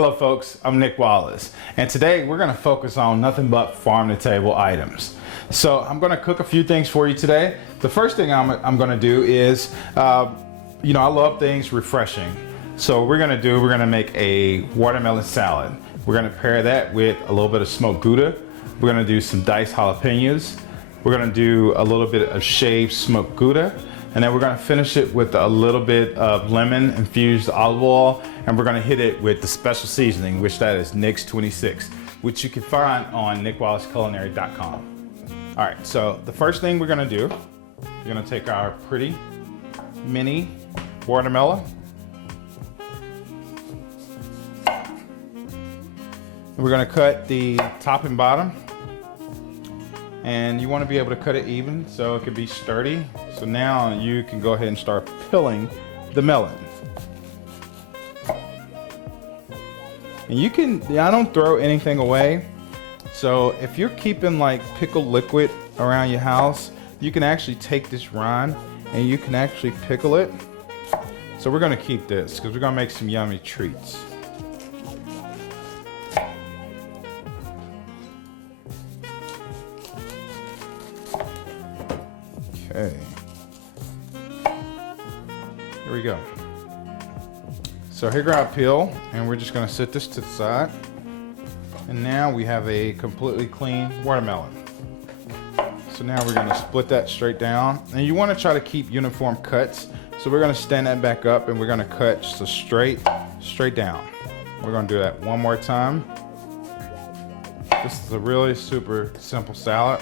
Hello folks, I'm Nick Wallace, and today we're going to focus on nothing but farm-to-table items. So I'm going to cook a few things for you today. The first thing I'm going to do is, I love things refreshing. So we're going to make a watermelon salad. We're going to pair that with a little bit of smoked Gouda. We're going to do some diced jalapenos. We're going to do a little bit of shaved smoked Gouda. And then we're going to finish it with a little bit of lemon infused olive oil, and we're going to hit it with the special seasoning, which that is Nick's 26, which you can find on nickwallaceculinary.com. All right, so the first thing we're going to do, we're going to take our pretty mini watermelon, and we're going to cut the top and bottom. And you want to be able to cut it even so it can be sturdy. So now you can go ahead and start peeling the melon. And you can, I don't throw anything away. So if you're keeping like pickled liquid around your house, you can actually take this rind and you can actually pickle it. So we're going to keep this because we're going to make some yummy treats. Okay, here we go. So here go our peel, and we're just going to set this to the side. And now we have a completely clean watermelon. So now we're going to split that straight down. And you want to try to keep uniform cuts. So we're going to stand that back up, and we're going to cut so straight down. We're going to do that one more time. This is a really super simple salad.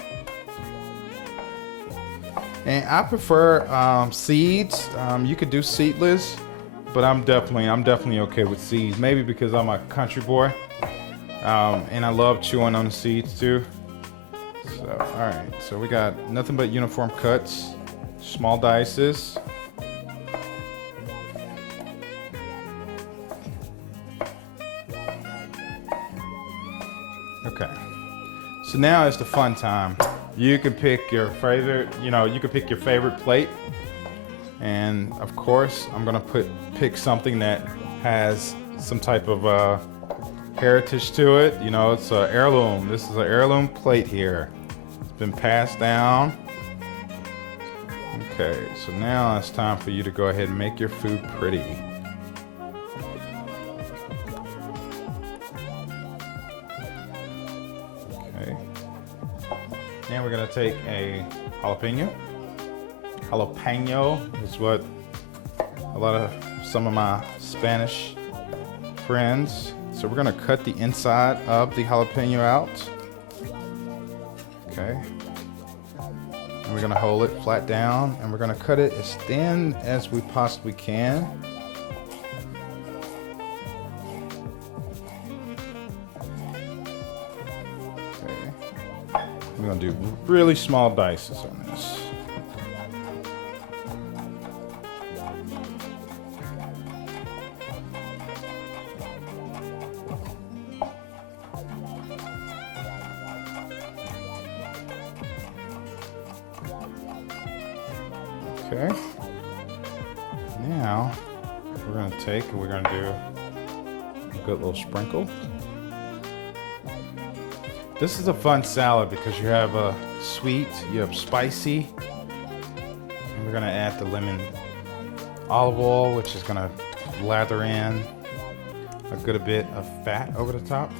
And I prefer seeds. You could do seedless, but I'm definitely okay with seeds. Maybe because I'm a country boy, and I love chewing on the seeds too. So, all right. So we got nothing but uniform cuts, small dices. Okay. So now is the fun time. You can pick your favorite, you can pick your favorite plate. And of course, I'm gonna pick something that has some type of heritage to it. It's an heirloom. This is an heirloom plate here. It's been passed down. Okay, so now it's time for you to go ahead and make your food pretty. Now we're going to take a jalapeno. Jalapeno is what some of my Spanish friends. So we're going to cut the inside of the jalapeno out. Okay. And we're going to hold it flat down, and we're going to cut it as thin as we possibly can. We're going to do really small dices on this. Okay. Now we're going to take and we're going to do a good little sprinkle. This is a fun salad because you have a sweet, you have spicy, and we're gonna add the lemon olive oil, which is gonna lather in a good bit of fat over the top.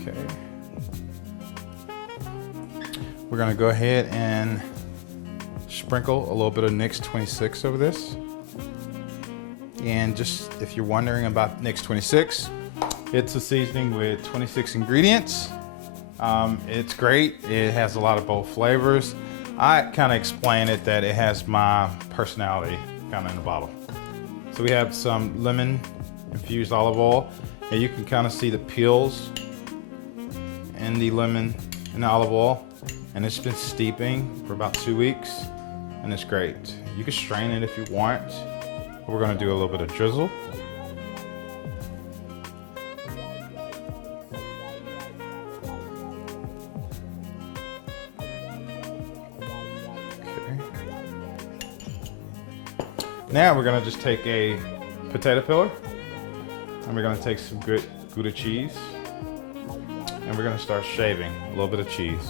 Okay. We're gonna go ahead and sprinkle a little bit of Nick's 26 over this. And just if you're wondering about Nick's 26, it's a seasoning with 26 ingredients. It's great. It has a lot of bold flavors. I kind of explain it that it has my personality kind of in the bottle. So we have some lemon infused olive oil, and you can kind of see the peels in the lemon and the olive oil. And it's been steeping for about 2 weeks, and it's great. You can strain it if you want. We're going to do a little bit of drizzle. Now we're gonna just take a potato peeler. And we're gonna take some good Gouda cheese. And we're gonna start shaving a little bit of cheese.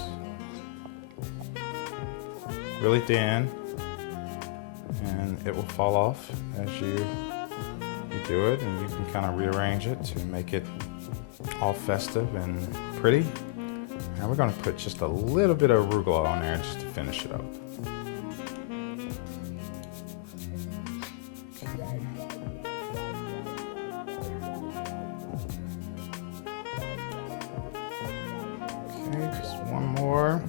Really thin. And it will fall off as you do it, and you can kind of rearrange it to make it all festive and pretty. Now we're going to put just a little bit of arugula on there just to finish it up. Okay, just one more,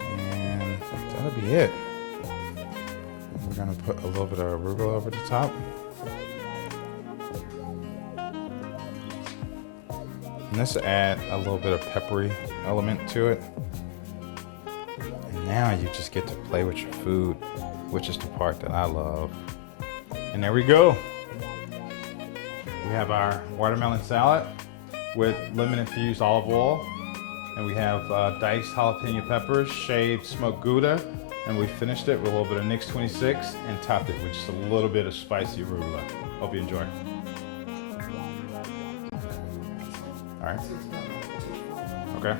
and that'll be it. We're going to put a little bit of arugula over the top. And this will add a little bit of peppery element to it. And now you just get to play with your food, which is the part that I love. And there we go. We have our watermelon salad with lemon infused olive oil. And we have diced jalapeno peppers, shaved smoked Gouda. And we finished it with a little bit of NYX 26 and topped it with just a little bit of spicy arugula. Hope you enjoy. All right. Okay.